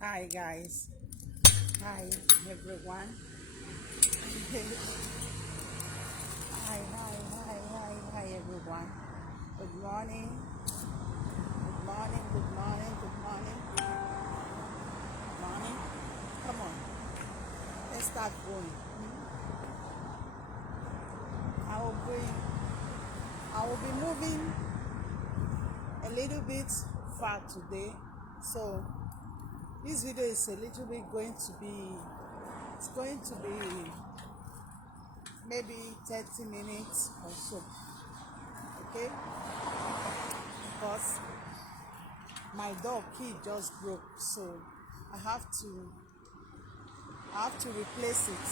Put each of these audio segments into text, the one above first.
Hi guys. Hi everyone. Hi everyone. Good morning. Good morning. Good morning. Good morning. Good morning. Come on. Let's start going. I will be I will be moving a little bit far today. So this video is a little bit going to be it's going to be maybe 30 minutes or so. Okay? Because my dog key just broke, so I have to replace it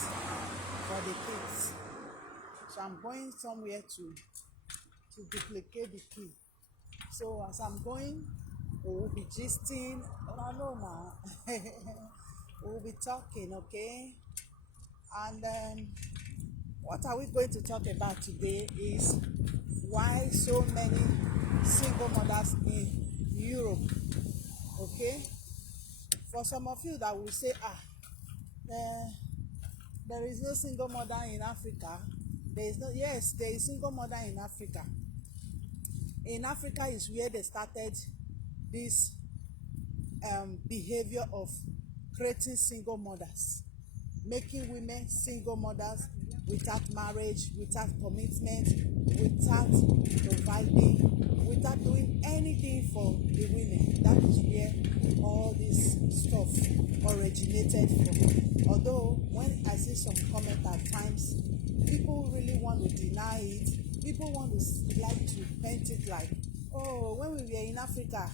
for the kids. So I'm going somewhere to duplicate the key. So as I'm going, we will be gisting. Oh, no, now. We will be talking, okay? And what are we going to talk about today is why so many single mothers in Europe, okay? For some of you that will say, uh, there is no single mother in Africa. There is no, yes, there is single mother in Africa. In Africa is where they started this behavior of creating single mothers, making women single mothers without marriage, without commitment, without providing, without doing anything for the women. That is where all this stuff originated from. Although when I see some comment at times, people really want to deny it. People want to like to paint it like, oh, when we were in Africa,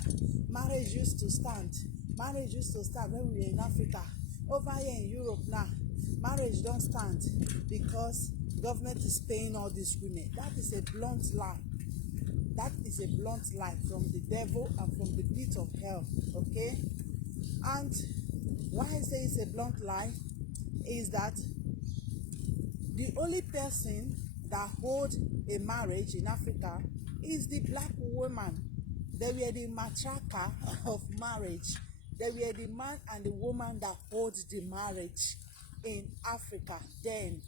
marriage used to stand. Marriage used to stand when we were in Africa. Over here in Europe now, marriage don't stand because government is paying all these women. That is a blunt lie. That is a blunt lie from the devil and from the pit of hell. Okay? And why I say it's a blunt lie is that the only person that hold a marriage in Africa is the black woman. They were the matriarch of marriage. They were the man and the woman that hold the marriage in Africa. Then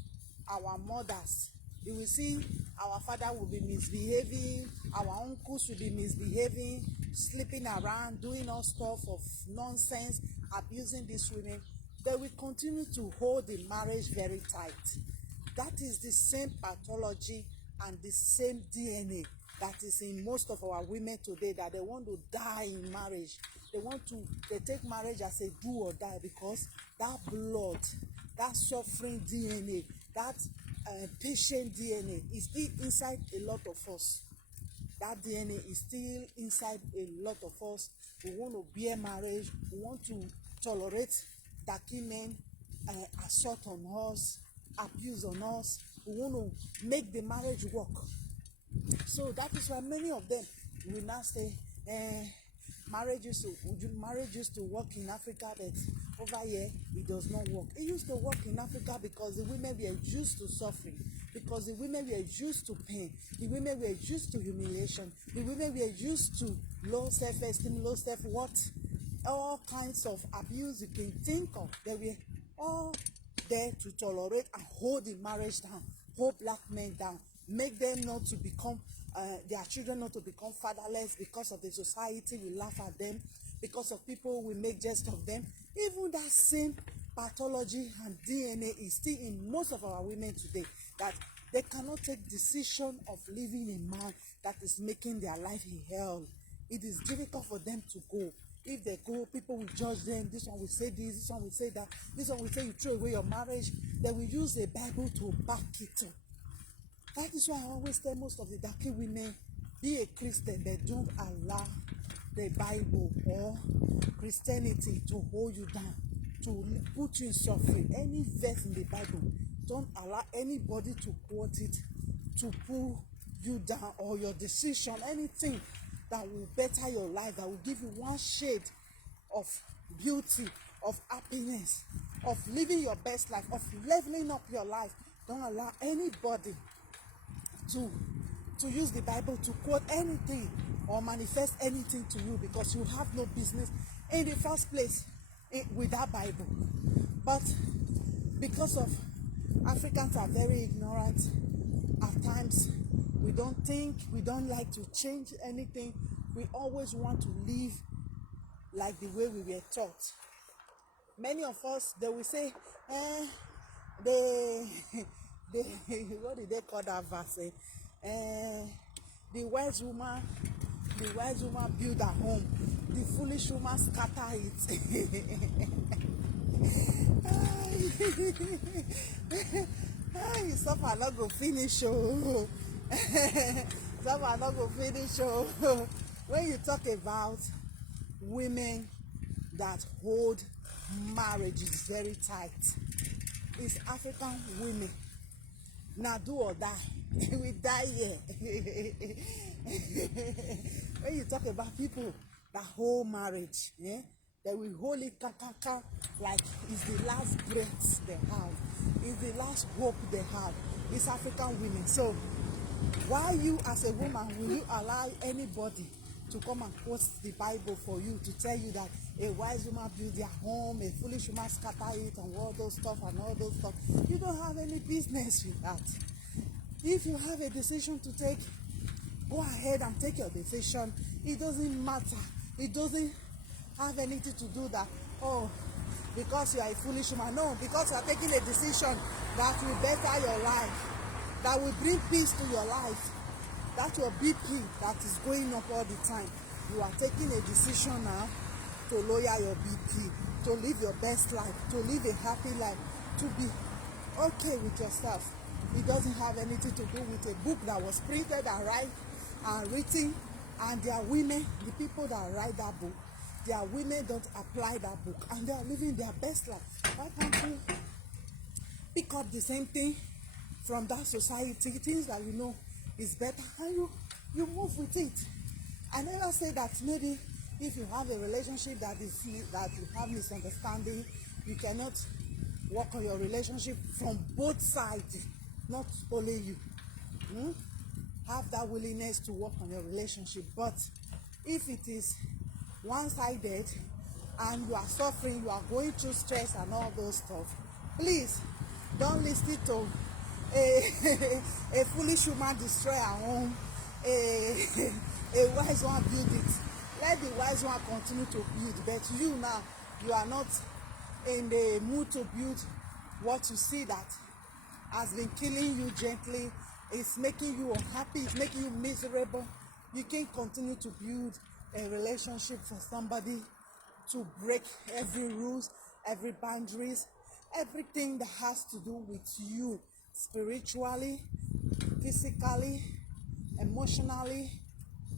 our mothers, you will see our father will be misbehaving, our uncles will be misbehaving, sleeping around, doing all stuff of nonsense, abusing these women. They will continue to hold the marriage very tight. That is the same pathology and the same DNA that is in most of our women today, that they want to die in marriage. They take marriage as a do or die because that blood, that suffering DNA, that patient DNA is still inside a lot of us. That DNA is still inside a lot of us. We want to bear marriage. We want to tolerate darky men, assault on us, abuse on us. We want to make the marriage work. So that is why many of them will now say, marriage used to work in Africa, but over here it does not work. It used to work in Africa because the women were used to suffering, because the women were used to pain, the women were used to humiliation, the women were used to low self-esteem, low self-worth, all kinds of abuse you can think of. They were all there to tolerate and hold the marriage down, hold black men down, make them not to become their children not to become fatherless because of the society will laugh at them, because of people will make jest of them. Even that same pathology and DNA is still in most of our women today, that they cannot take decision of leaving a man that is making their life a hell. It is difficult for them to go. If they go, people will judge them. This one will say this one will say that, this one will say you throw away your marriage. They will use the Bible to back it up. That is why I always tell most of the darky women, be a Christian, but don't allow the Bible or Christianity to hold you down, to put you in suffering. Any verse in the Bible, don't allow anybody to quote it to pull you down, or your decision, anything that will better your life, that will give you one shade of beauty, of happiness, of living your best life, of leveling up your life. Don't allow anybody to use the Bible to quote anything or manifest anything to you, because you have no business in the first place. with that Bible. But because of Africans are very ignorant, at times we don't think, we don't like to change anything. We always want to live like the way we were taught. Many of us, they will say, they, they, what did they call that verse? The wise woman build her home, the foolish woman scatter it. Suffer not go finish, oh. Suffer not go finish, oh. When you talk about women that hold marriages very tight, it's African women. Now do or die. We die here. When you talk about people that hold marriage, yeah, they will hold it like it's the last breath they have, it's the last hope they have. It's African women. So why you as a woman will you allow anybody to come and quote the Bible for you to tell you that a wise woman build their home, a foolish woman scatter it, and all those stuff and all those stuff? You don't have any business with that. If you have a decision to take, go ahead and take your decision. It doesn't matter. It doesn't have anything to do that, oh, because you are a foolish woman. No, because you are taking a decision that will better your life, that will bring peace to your life. That's your BP that is going up all the time. You are taking a decision now to lower your BP, to live your best life, to live a happy life, to be okay with yourself. It doesn't have anything to do with a book that was printed and written, and there are women, the people that write that book, there are women don't apply that book, and they are living their best life. Why can't you pick up the same thing from that society, things that you know is better, and you move with it? I never say that maybe if you have a relationship that you have misunderstanding, you cannot work on your relationship from both sides, not only you. Have that willingness to work on your relationship. But if it is one-sided and you are suffering, you are going through stress and all those stuff, please don't listen to a foolish woman destroy her home, a wise one build it. Let the wise one continue to build, but you now, you are not in the mood to build what you see that has been killing you gently. It's making you unhappy, it's making you miserable. You can't continue to build a relationship for somebody to break every rules, every boundaries, everything that has to do with you spiritually, physically, emotionally,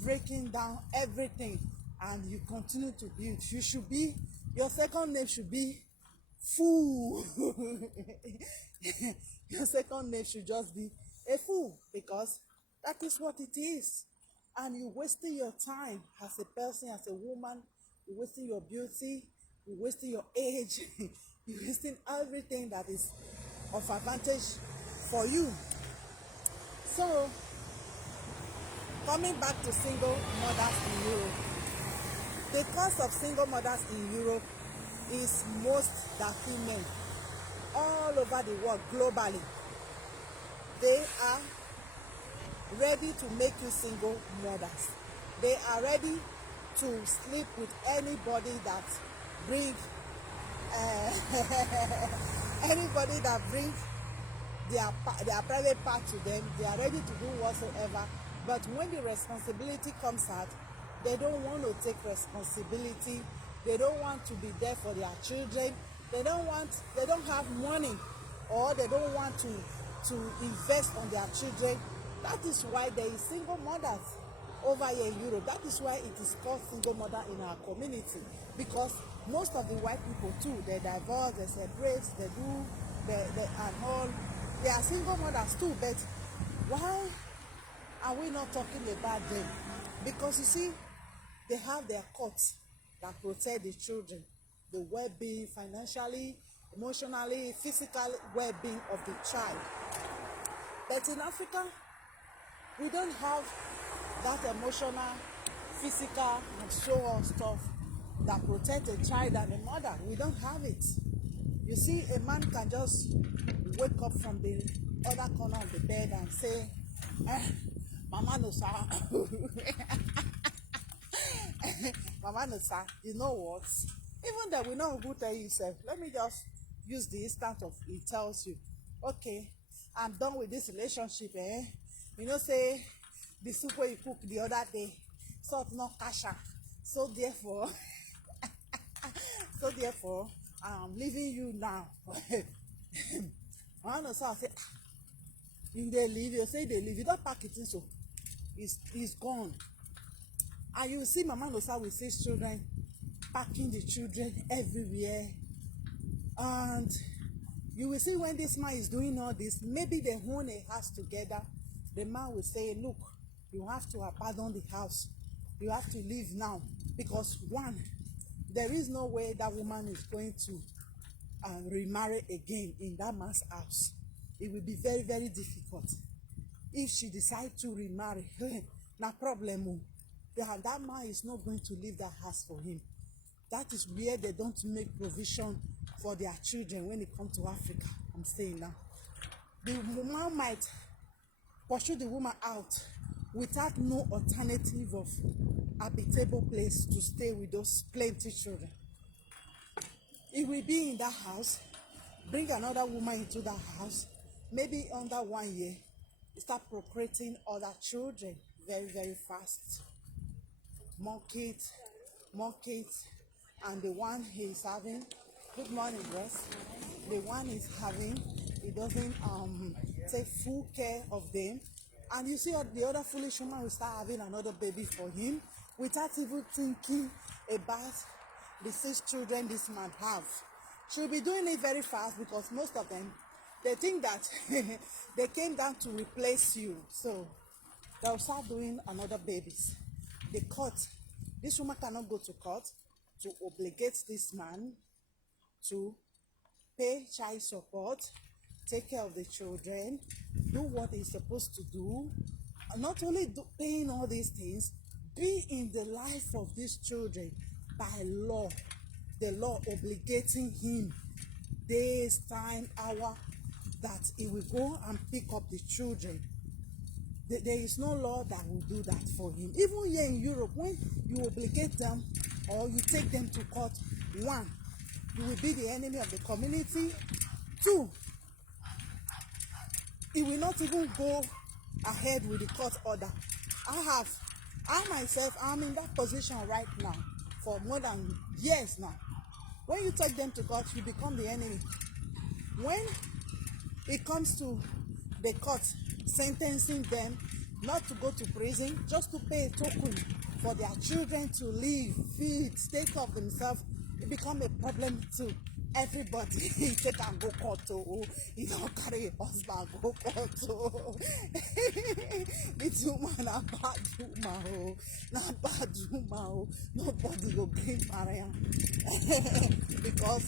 breaking down everything, and you continue to build. You should be, your second name should be fool. Your second name should just be a fool, because that is what it is. And you're wasting your time as a person, as a woman. You're wasting your beauty, you're wasting your age, you're wasting everything that is of advantage for you. So coming back to single mothers in Europe, the cost of single mothers in Europe is most that women all over the world globally, they are ready to make you single mothers. They are ready to sleep with anybody that bring anybody that brings their private part to them. They are ready to do whatsoever. But when the responsibility comes out, they don't want to take responsibility. They don't want to be there for their children. They don't have money, or they don't want to invest on their children. That is why there is single mothers over here in Europe. That is why it is called single mother in our community, because most of the white people too, they divorce, they separate, they and all. They are single mothers too, but why are we not talking about them? Because you see, they have their courts that protect the children, the well-being, financially, emotionally, physical well-being of the child. But in Africa, we don't have that emotional, physical, and so on stuff that protect a child and a mother. We don't have it. You see, a man can just wake up from the other corner of the bed and say, Mama no sir. Mama no sir, you know what? Even though we know who tell you self, let me just use the instance of he tells you, okay, I'm done with this relationship, eh? You know, say the soup wey you cook the other day, salt not kasha. So therefore, I'm leaving you now. I know, so I say, you dey leave, you say they leave, you don't pack it in, so it's gone. And you will see Mama Nosa with 6 children, packing the children everywhere. And you will see when this man is doing all this, maybe they own a house together. The man will say, look, you have to abandon the house. You have to leave now. Because one, there is no way that woman is going to remarry again in that man's house. It will be very, very difficult. If she decides to remarry, no problem. That man is not going to leave that house for him. That is where they don't make provision for their children when it comes to Africa. I'm saying now. The man might pursue the woman out without no alternative of habitable place to stay with those plenty children. It will be in that house, bring another woman into that house, maybe under 1 year, start procreating other children very, very fast. More kids, and the one he's having, good morning, Grace. The one he's having, he doesn't take full care of them. And you see the other foolish woman will start having another baby for him without even thinking about the 6 children this man have. She'll be doing it very fast because most of them, they think that they came down to replace you. So they'll start doing another babies. The court, this woman cannot go to court to obligate this man to pay child support, take care of the children, do what he's supposed to do. Not only paying all these things, be in the life of these children by law. The law obligating him days, time, hour, that he will go and pick up the children. There is no law that will do that for him. Even here in Europe, when you obligate them or you take them to court, 1, you will be the enemy of the community. 2, it will not even go ahead with the court order. I myself, I'm in that position right now for more than years now. When you take them to court, you become the enemy. When it comes to the court sentencing them not to go to prison, just to pay a token for their children to live, feed, take care of themselves, it becomes a problem to everybody. Take and go court, you don't carry a husband, go court. This woman a bad woman, not bad woman. Nobody go bring Maria because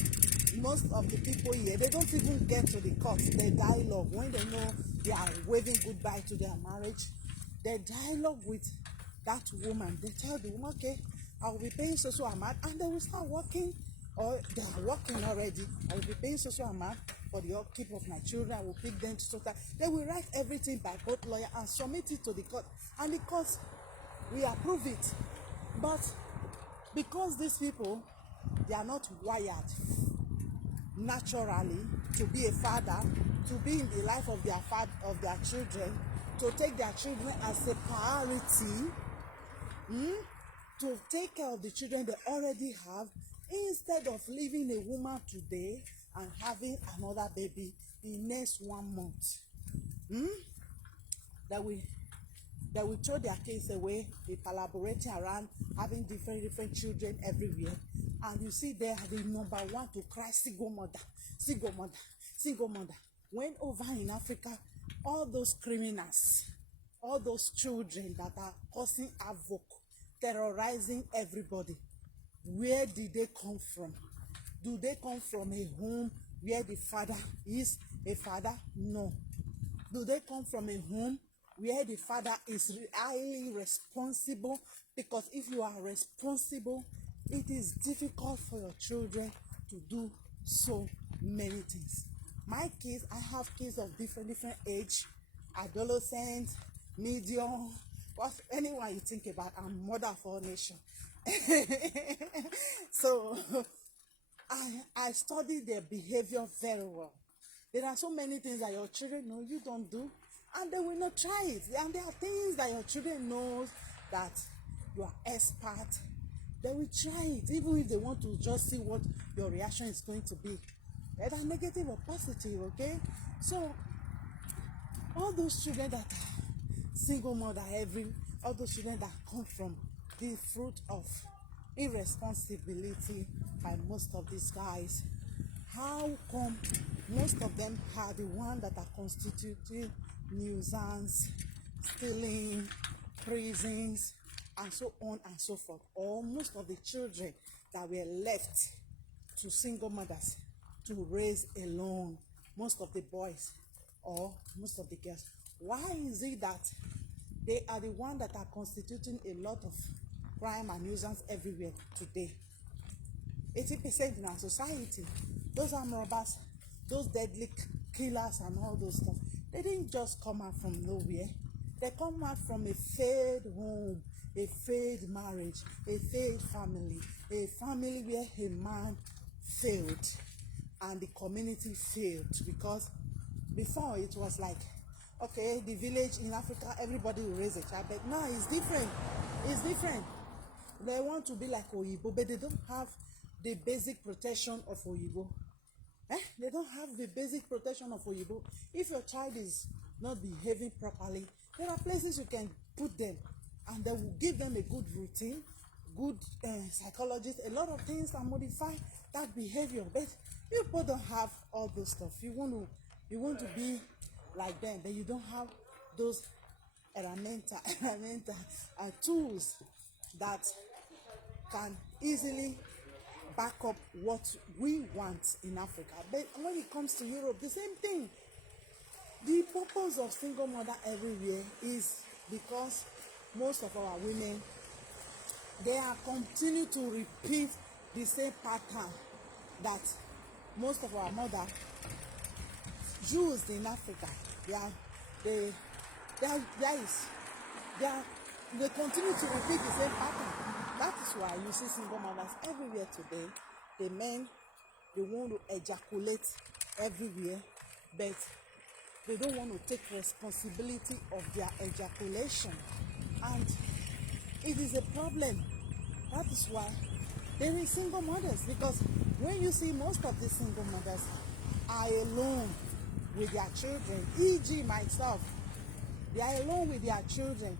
most of the people here, they don't even get to the court. They dialogue when they know they are waving goodbye to their marriage. They dialogue with that woman. They tell the woman, okay, I will be paying so amount, and they will start working, or they are working already. I will be paying so amount for the upkeep of my children. I will pick them to social. They will write everything by both lawyer and submit it to the court, and the court will approve it. But because these people, they are not wired naturally to be a father, to be in the life of their children, to take their children as a priority, to take care of the children they already have, instead of leaving a woman today and having another baby in next 1 month. They will throw their kids away, be collaborating around, having different children everywhere. And you see they are the number 1 to cry single mother. When over in Africa, all those criminals, all those children that are causing havoc, terrorizing everybody, where did they come from? Do they come from a home where the father is a father? No. Do they come from a home where the father is highly responsible? Because if you are responsible, it is difficult for your children to do so many things. My kids, I have kids of different age, adolescent, medium, what anyone you think about. I'm mother for a nation. So I study their behavior very well. There are so many things that your children know you don't do, and they will not try it. And there are things that your children knows that you are expert. They will try it, even if they want to just see what your reaction is going to be, whether negative or positive. Okay, so all those children that are single mother, all those children that come from the fruit of irresponsibility by most of these guys, how come most of them are the ones that are constituting nuisance, stealing, prisons, and so on and so forth? Or most of the children that were left to single mothers to raise alone, most of the boys or most of the girls, why is it that they are the ones that are constituting a lot of crime and nuisance everywhere today? 80% in our society, those armed robbers, those deadly killers and all those stuff, they didn't just come out from nowhere. They come out from a failed home, a failed marriage, a failed family, a family where a man failed and the community failed. Because before it was like, okay, the village in Africa, everybody will raise a child, but now it's different. It's different. They want to be like Oyibo, but they don't have the basic protection of Oyibo. They don't have the basic protection of Oyibo. If your child is not behaving properly, there are places you can put them, and they will give them a good routine, good psychologist, a lot of things that modify that behavior. But people don't have all those stuff. You want to be like them, but you don't have those elemental tools that can easily back up what we want in Africa. But when it comes to Europe, the same thing. The purpose of single mother everywhere is because most of our women, they are continue to repeat the same pattern that most of our mother used in Africa. They continue to repeat the same pattern. That is why you see single mothers everywhere today. The men, they want to ejaculate everywhere, but they don't want to take responsibility of their ejaculation, and it is a problem. That is why there is single mothers, because when you see most of the single mothers are alone with their children, e.g. myself, they are alone with their children,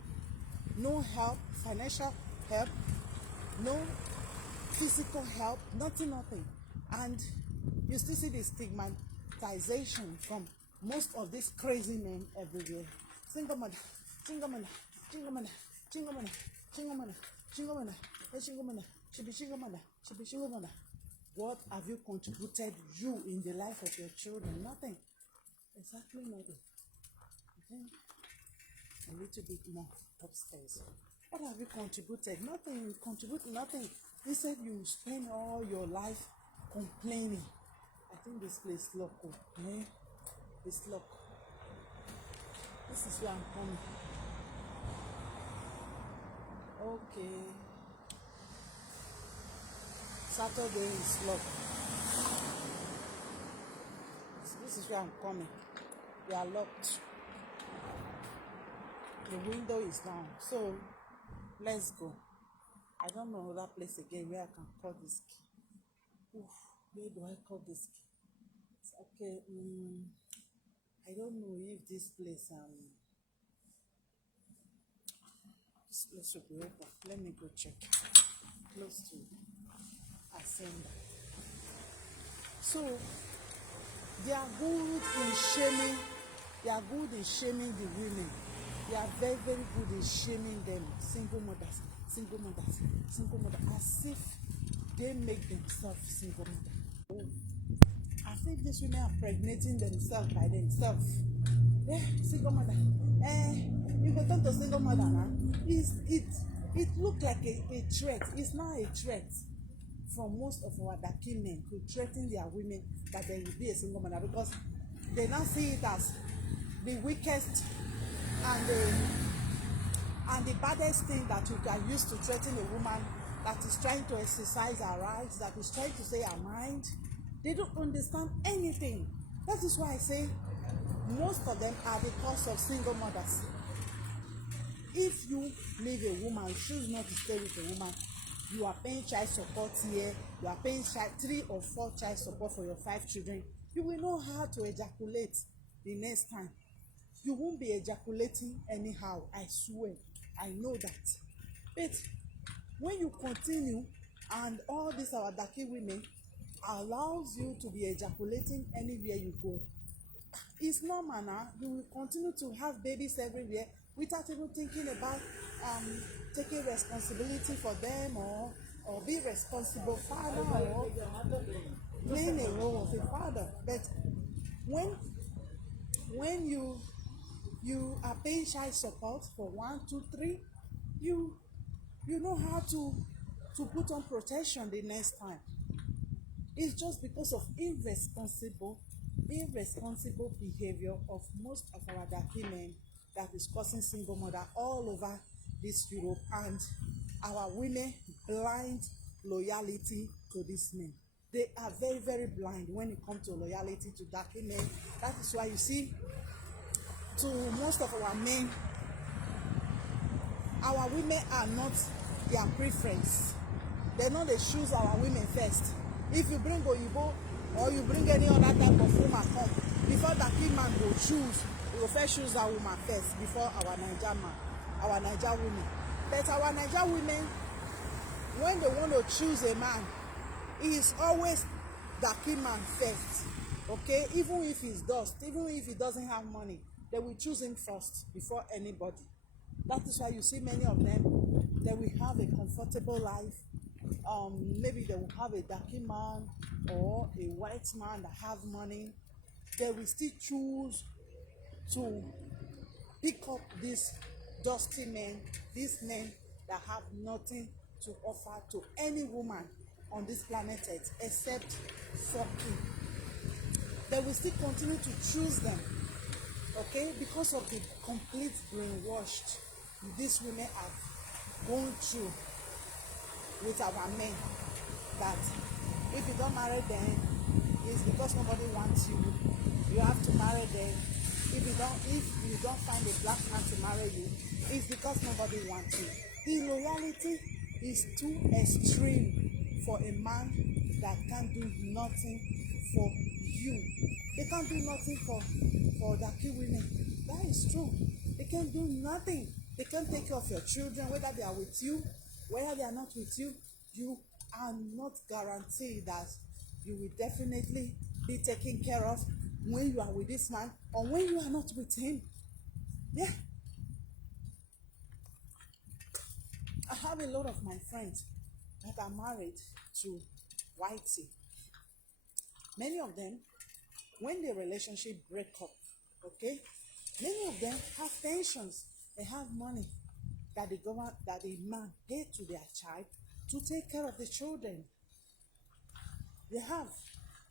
no help, financial help, no physical help, nothing, and you still see the stigmatization from most of these crazy men everywhere. Single mother, single mother, single mother, single mother, single mother, single mother, single mother, should be single mother, should be single mother. What have you contributed you in the life of your children? Nothing. Exactly nothing. Okay. A little bit more upstairs. What have you contributed? Nothing. You contribute nothing. Instead, you spend all your life complaining. I think this place is local. Okay? It's locked. This is where I'm coming. Okay. Saturday is locked. This is where I'm coming. They are locked. The window is down. So let's go. I don't know that place again where I can call this key. Oof, where do I call this key? It's okay. I don't know if this place should be open. Let me go check. Close to Ascender. So they are good in shaming. They are good in shaming the women. They are very, very good in shaming them. Single mothers, single mothers, single mothers, as if they make themselves single mothers. As if these women are pregnating themselves by themselves. Single mother. You go talk to single mother now. It look like a threat. It's not a threat. from most of our Daki men to threaten their women that they will be a single mother, because they now see it as the weakest and the baddest thing that you can use to threaten a woman that is trying to exercise her rights, that is trying to say her mind. They don't understand anything. That is why I say most of them are the cause of single mothers. If you leave a woman, choose not to stay with a woman, you are paying child support here, you are paying 3 or 4 child support for your 5 children, you will know how to ejaculate the next time. You won't be ejaculating anyhow, I swear. I know that. But when you continue, and all these our Daki women allows you to be ejaculating anywhere you go, it's normal now. You will continue to have babies everywhere without even thinking about taking responsibility for them, or be responsible father, or playing a role of a father. But when you are paying child support for 1, 2, 3, you know how to put on protection the next time. It's just because of irresponsible behavior of most of our Daki men that is causing single mother all over this Europe, and our women blind loyalty to these men. They are very, very blind when it comes to loyalty to Daki men. That is why you see, to most of our men, our women are not their preference. They know they choose our women first. If you bring Oyibo or you bring any other type of woman come, before Daki man go choose, you will first choose that woman first before our Naija man, our Naija women. But our Naija women, when they want to choose a man, it is always Daki man first. Okay, even if he's dust, even if he doesn't have money, they will choose him first before anybody. That is why you see many of them, they will have a comfortable life. Maybe they will have a Daki man or a white man that have money. They will still choose to pick up these dusty men, these men that have nothing to offer to any woman on this planet Earth except fucking. They will still continue to choose them, okay, because of the complete brainwashed these women have gone through with our men, that if you don't marry them, it's because nobody wants you. You have to marry them. If you don't find a black man to marry you, it's because nobody wants you. The loyalty is too extreme for a man that can't do nothing for you. They can't do nothing for Daki women. That is true. They can't do nothing. They can't take care of your children, whether they are with you, whether they are not with you. You are not guaranteed that you will definitely be taken care of when you are with this man or when you are not with him. Yeah. I have a lot of my friends that are married to whitey. Many of them, when the relationship break up, okay, many of them have pensions. They have money that the man paid to their child to take care of the children. They have,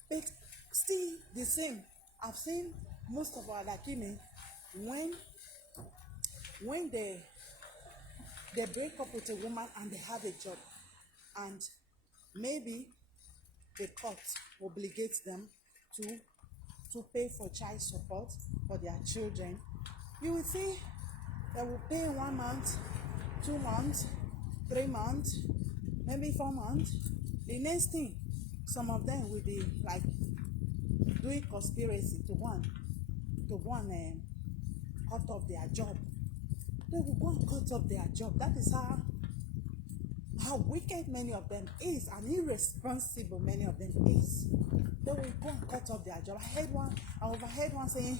but still the same. I've seen most of our Daki men, when they break up with a woman and they have a job, and maybe the court obligates them to pay for child support for their children, you will see they will pay 1 month, 2 months, 3 months, maybe 4 months. The next thing, some of them will be like doing conspiracy to go and cut off their job. They will go and cut off their job. That is how wicked many of them is, and irresponsible many of them is. They will go and cut off their job. I overheard one saying,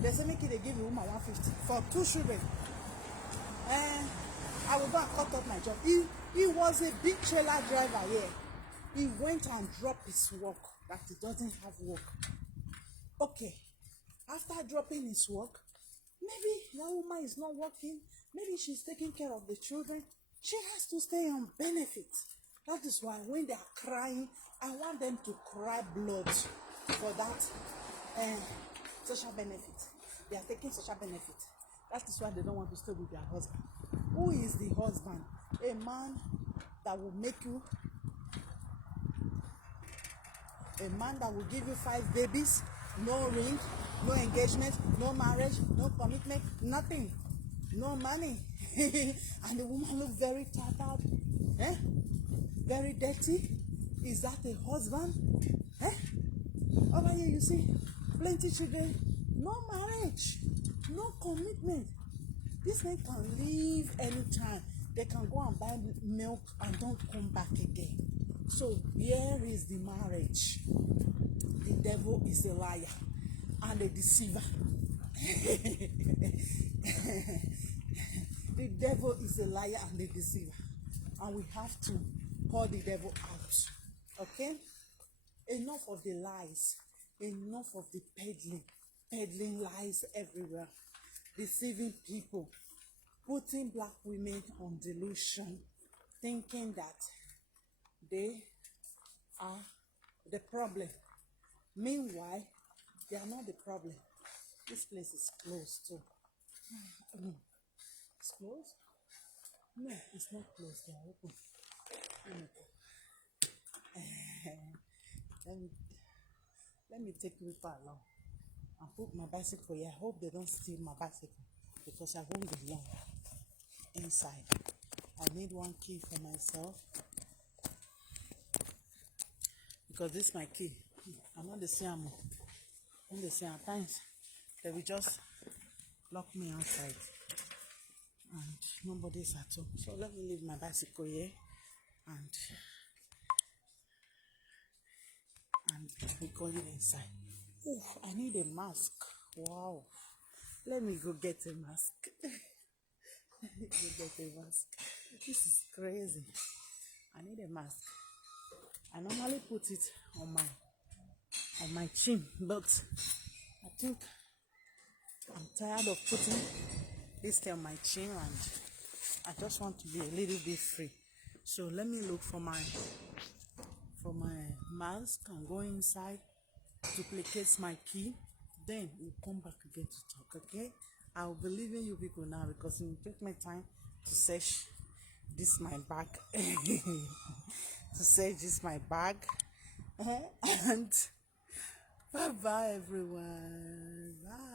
they say make it they give a woman 150 for 2 children. I will go and cut off my job. He was a big trailer driver here. He went and dropped his work, that he doesn't have work. Okay, after dropping his work, maybe that woman is not working, maybe she's taking care of the children. She has to stay on benefits. That is why when they are crying, I want them to cry blood for that social benefit. They are taking social benefit. That is why they don't want to stay with their husband. Who is the husband? A man that will make you, a man that will give you 5 babies, no ring, no engagement, no marriage, no commitment, nothing, no money. And the woman look very tattered, very dirty. Is that a husband? Over here you see plenty children, no marriage, no commitment. This man can leave anytime. They can go and buy milk and don't come back again. So where is the marriage? The devil is a liar and a deceiver. The devil is a liar and a deceiver, and we have to call the devil out. Okay? Enough of the lies, enough of the peddling lies everywhere, deceiving people, putting black women on delusion, thinking that they are the problem. Meanwhile, they are not the problem. This place is closed too. It's closed? No, it's not closed. They are open. Let me take you far along and put my bicycle here. I hope they don't steal my bicycle because I won't be long inside. I need one key for myself because this is my key. I'm not the same. I'm the same. At times they will just lock me outside and nobody's at home. So let me leave my bicycle here and we're going inside. Ooh, I need a mask. Wow. Let me go get a mask. This is crazy. I need a mask. I normally put it on my chin, but I think I'm tired of putting this thing on my chin and I just want to be a little bit free. So let me look for my mask and go inside, duplicate my key, then we'll come back again to talk. Okay, I'll be leaving you people now because it will take me time to search this my bag to search this my bag and bye everyone. Bye.